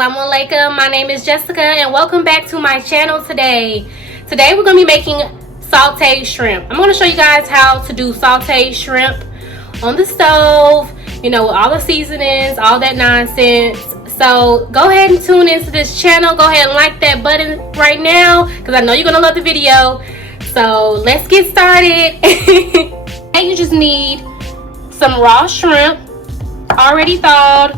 Assalamu alaikum. My name is Jessica and welcome back to my channel today. Today we're going to be making sauteed shrimp. I'm going to show you guys how to do sauteed shrimp on the stove, you know, with all the seasonings, all that nonsense. So go ahead and tune into this channel. Go ahead and like that button right now because I know you're going to love the video. So let's get started. And you just need some raw shrimp already thawed,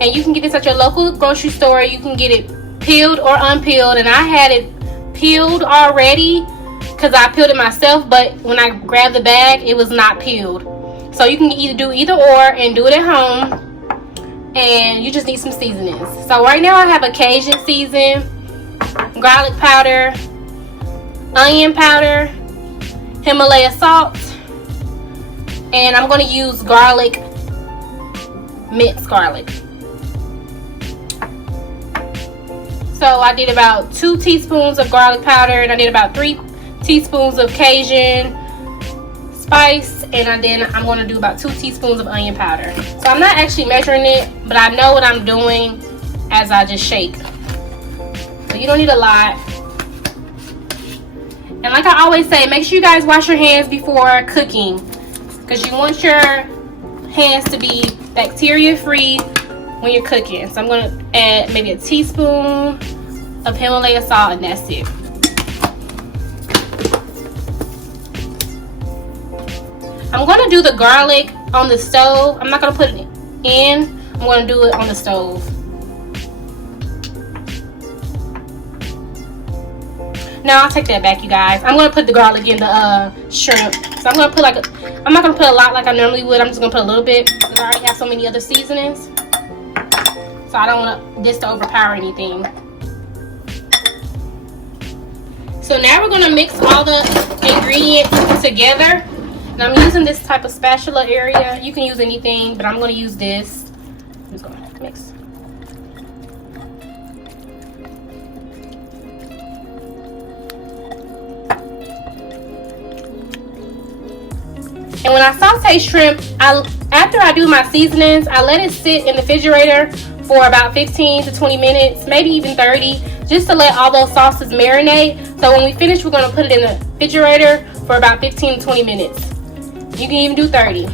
and you can get this at your local grocery store. You can get it peeled or unpeeled, and I had it peeled already because I peeled it myself, but when I grabbed the bag it was not peeled. So you can either do either or and do it at home, and you just need some seasonings. So right now I have a Cajun season, garlic powder, onion powder, Himalaya salt, and I'm going to use garlic, minced garlic. So I did about 2 teaspoons of garlic powder, and I did about 3 teaspoons of Cajun spice, and then I'm going to do about 2 teaspoons of onion powder. So I'm not actually measuring it, but I know what I'm doing as I just shake. So you don't need a lot. And like I always say, make sure you guys wash your hands before cooking, because you want your hands to be bacteria free when you're cooking. So I'm going to add maybe a teaspoon of Himalaya salt, and that's it. I'm going to do the garlic on the stove. I'm not going to put it in. I'm going to do it on the stove. No, I'll take that back, you guys. I'm going to put the garlic in the shrimp. So I'm going to put I'm not going to put a lot like I normally would. I'm just going to put a little bit because I already have so many other seasonings. So I don't want this to overpower anything. So now we're going to mix all the ingredients together. And I'm using this type of spatula area. You can use anything, but I'm going to use this. I'm just going to mix. And when I saute shrimp, after I do my seasonings, I let it sit in the refrigerator for about 15 to 20 minutes, maybe even 30, just to let all those sauces marinate. So when we finish, we're going to put it in the refrigerator for about 15 to 20 minutes. You can even do 30,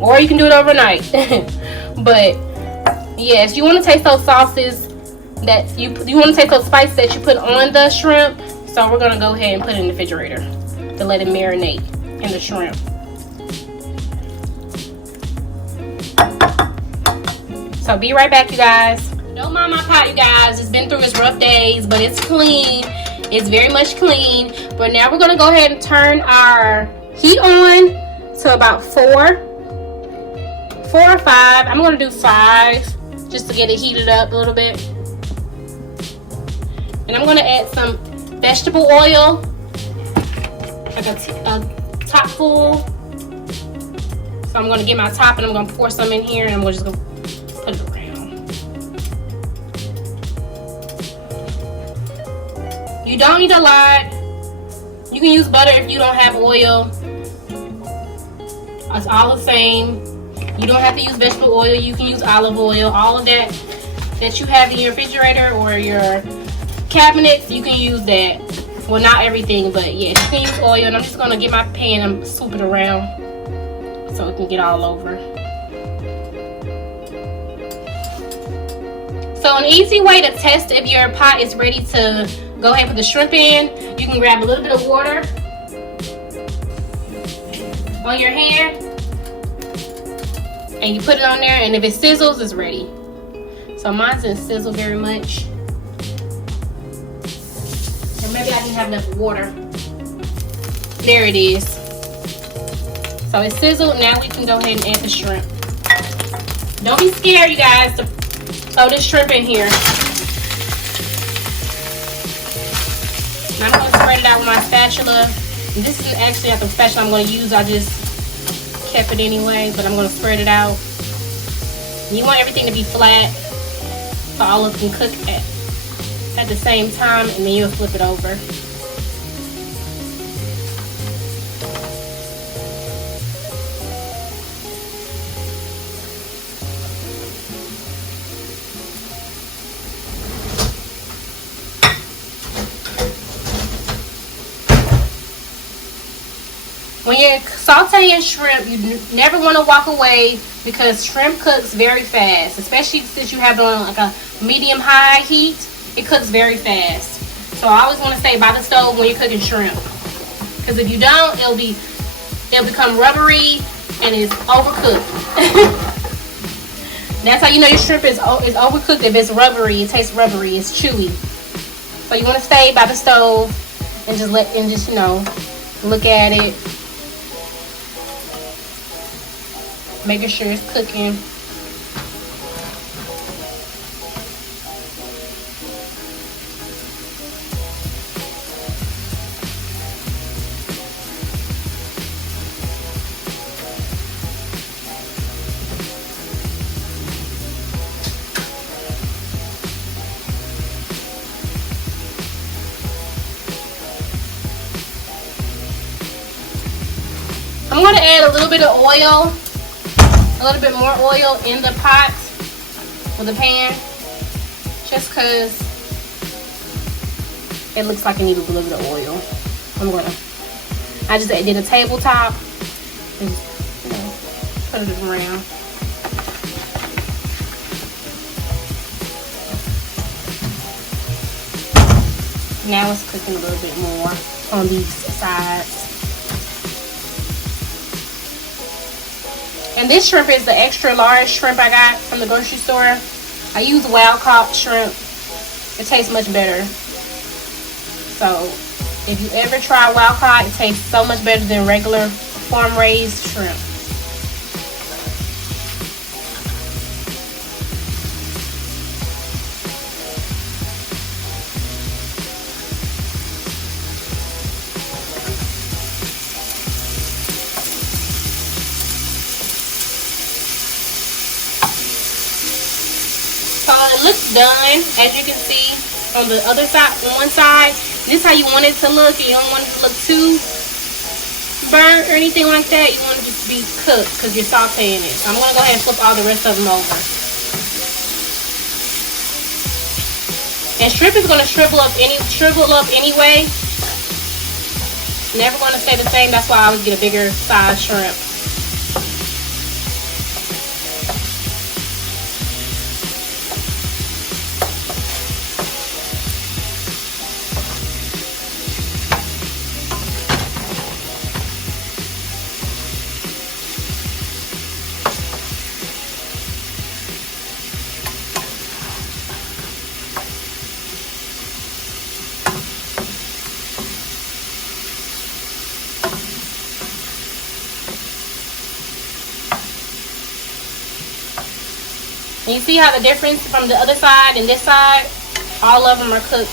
or you can do it overnight. But yes, you want to taste those sauces that you want to taste those spices that you put on the shrimp. So we're going to go ahead and put it in the refrigerator to let it marinate in the shrimp. So be right back, you guys. Don't mind my pot, you guys. It's been through its rough days, but it's clean. It's very much clean. But now we're going to go ahead and turn our heat on to about 4 or 5. I'm going to do 5 just to get it heated up a little bit. And I'm going to add some vegetable oil, like a top full. So I'm going to get my top and I'm going to pour some in here, and I'm just going to put it around. You don't need a lot. You can use butter if you don't have oil. It's all the same. You don't have to use vegetable oil. You can use olive oil. All of that you have in your refrigerator or your cabinets, you can use that. Well, not everything, but yeah, you can use oil. And I'm just going to get my pan and swoop it around so it can get all over. So an easy way to test if your pot is ready to go ahead and put the shrimp in, you can grab a little bit of water on your hand and you put it on there, and if it sizzles, it's ready. So mine didn't sizzle very much, and maybe I didn't have enough water. There it is. So it sizzled. Now we can go ahead and add the shrimp. Don't be scared, you guys, to throw this shrimp in here. And I'm going to spread it out with my spatula. And this is actually not the spatula I'm going to use. I just kept it anyway, but I'm going to spread it out. And you want everything to be flat so all of them can cook at the same time, and then you'll flip it over. When you're sauteing shrimp, you never want to walk away because shrimp cooks very fast, especially since you have it on like a medium-high heat. It cooks very fast. So I always want to stay by the stove when you're cooking shrimp, because if you don't, it'll become rubbery and it's overcooked. That's how you know your shrimp is overcooked. If it's rubbery, it tastes rubbery, it's chewy. So you want to stay by the stove and just you know, look at it, making sure it's cooking. I'm going to add a little bit of oil, a little bit more oil in the pot or the pan, just because it looks like it needs a little bit of oil. I just did a tabletop and just, you know, put it around. Now it's cooking a little bit more on these sides. And this shrimp is the extra large shrimp I got from the grocery store. I use wild caught shrimp. It tastes much better. So if you ever try wild caught, it tastes so much better than regular farm raised shrimp. It looks done, as you can see on the other side. On one side, this is how you want it to look. You don't want it to look too burnt or anything like that. You want it just to be cooked because you're sauteing it. So I'm going to go ahead and flip all the rest of them over. And shrimp is going to shrivel up anyway. Never going to stay the same. That's why I always get a bigger size shrimp. And you see how the difference from the other side and this side, all of them are cooked.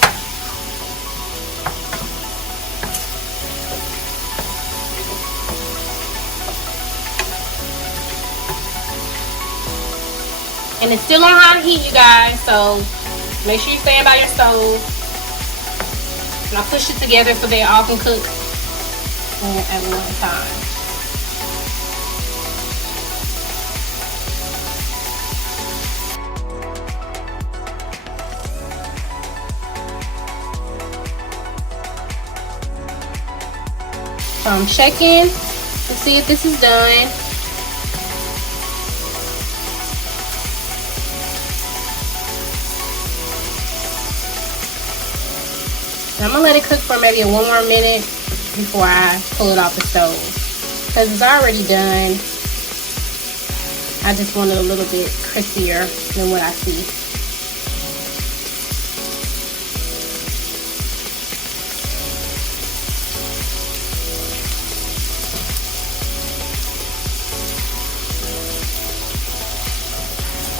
And it's still on high heat, you guys, so make sure you stand by your stove. And I'll push it together so they all can cook at one time. So I'm checking to see if this is done. And I'm gonna let it cook for maybe one more minute before I pull it off the stove, because it's already done. I just want it a little bit crispier than what I see.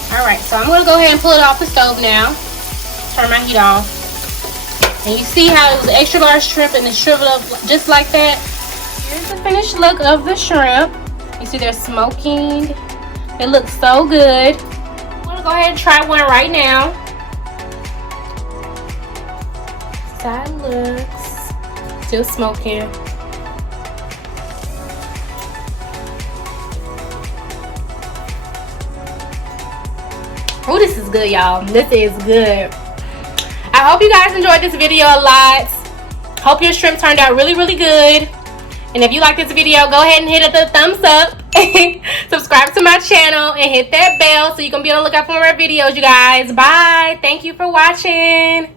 Alright, so I'm going to go ahead and pull it off the stove now. Turn my heat off. And you see how it was extra large shrimp and it shriveled up just like that. Here's the finished look of the shrimp. You see they're smoking. It looks so good. I'm going to go ahead and try one right now. This is how it looks. Still smoking. Oh, this is good, y'all. This is good. I hope you guys enjoyed this video a lot. Hope your shrimp turned out really, really good. And if you like this video, go ahead and hit the thumbs up. Subscribe to my channel and hit that bell so you can be on the lookout for more videos, you guys. Bye. Thank you for watching.